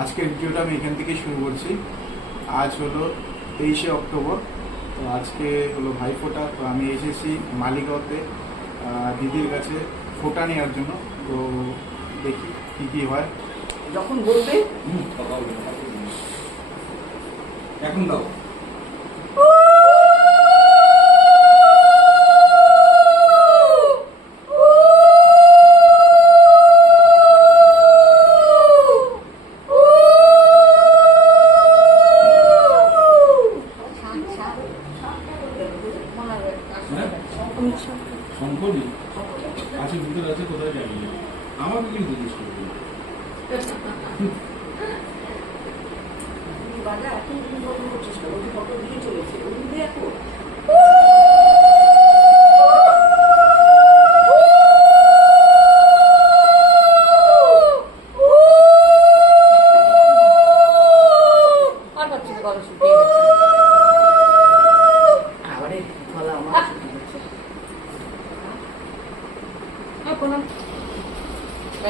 আজকের ভিডিওটা আমি এখান থেকে শুরু করছি। আজ হলো 23শে অক্টোবর। তো আজকে হলো ভাইফোঁটা। তো আমি এসেছি মালিগাঁওতে দিদির কাছে ফোঁটা নেওয়ার জন্য। তো দেখি কী কী হয়। যখন বলবে এখন দাও। শঙ্করী আছে, ভিতরে আছে, কোথায় জানি না। আমাকে কিন্তু জিজ্ঞেস করবে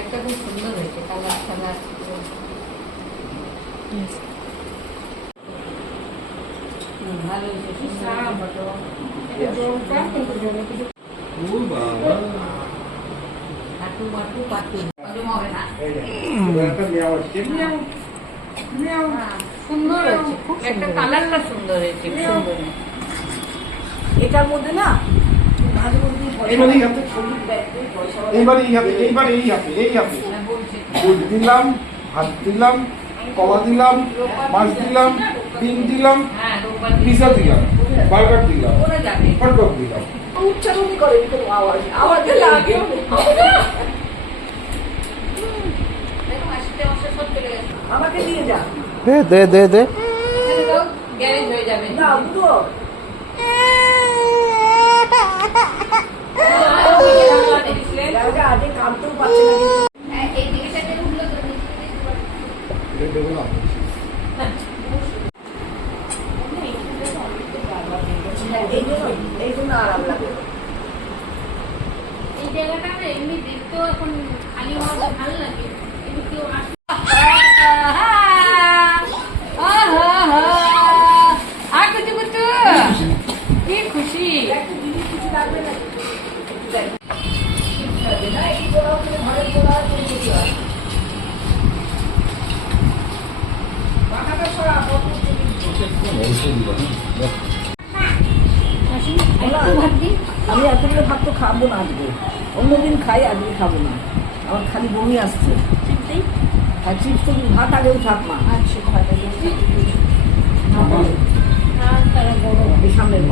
একটা খুব সুন্দর হয়েছে, কালার কালার ভালো সুন্দর হয়েছে, খুব একটা কালারটা সুন্দর হয়েছে। এটার মধ্যে না দিলাম, ভাত দিলাম, কলা দিলাম, মাছ দিলাম, ডিম দিলাম, পিজা দিলাম, বার্গার দিলাম, হটডগ দিলাম। উচ্চারণই করে আওয়াজ লাগে। আমাকে দিয়ে যা, দে দে দে। গ্যারেজ হয়ে যাবে না পুরো। আগে কামতেও পারছে না। এই জন্য আরাম লাগে। এই জায়গাটা না এমনি দেখতেও এখন খালি হওয়া ভালো লাগে। কিন্তু কেউ আর কিছু কিছু কি খুশি আমি এতগুলো ভাত তো খাবো না আজকে, অন্যদিন খাই, আজকে খাবো না। আমার খালি বমি আসছে। আর চিপস তো ভাত আগেও থাক মা। সামনের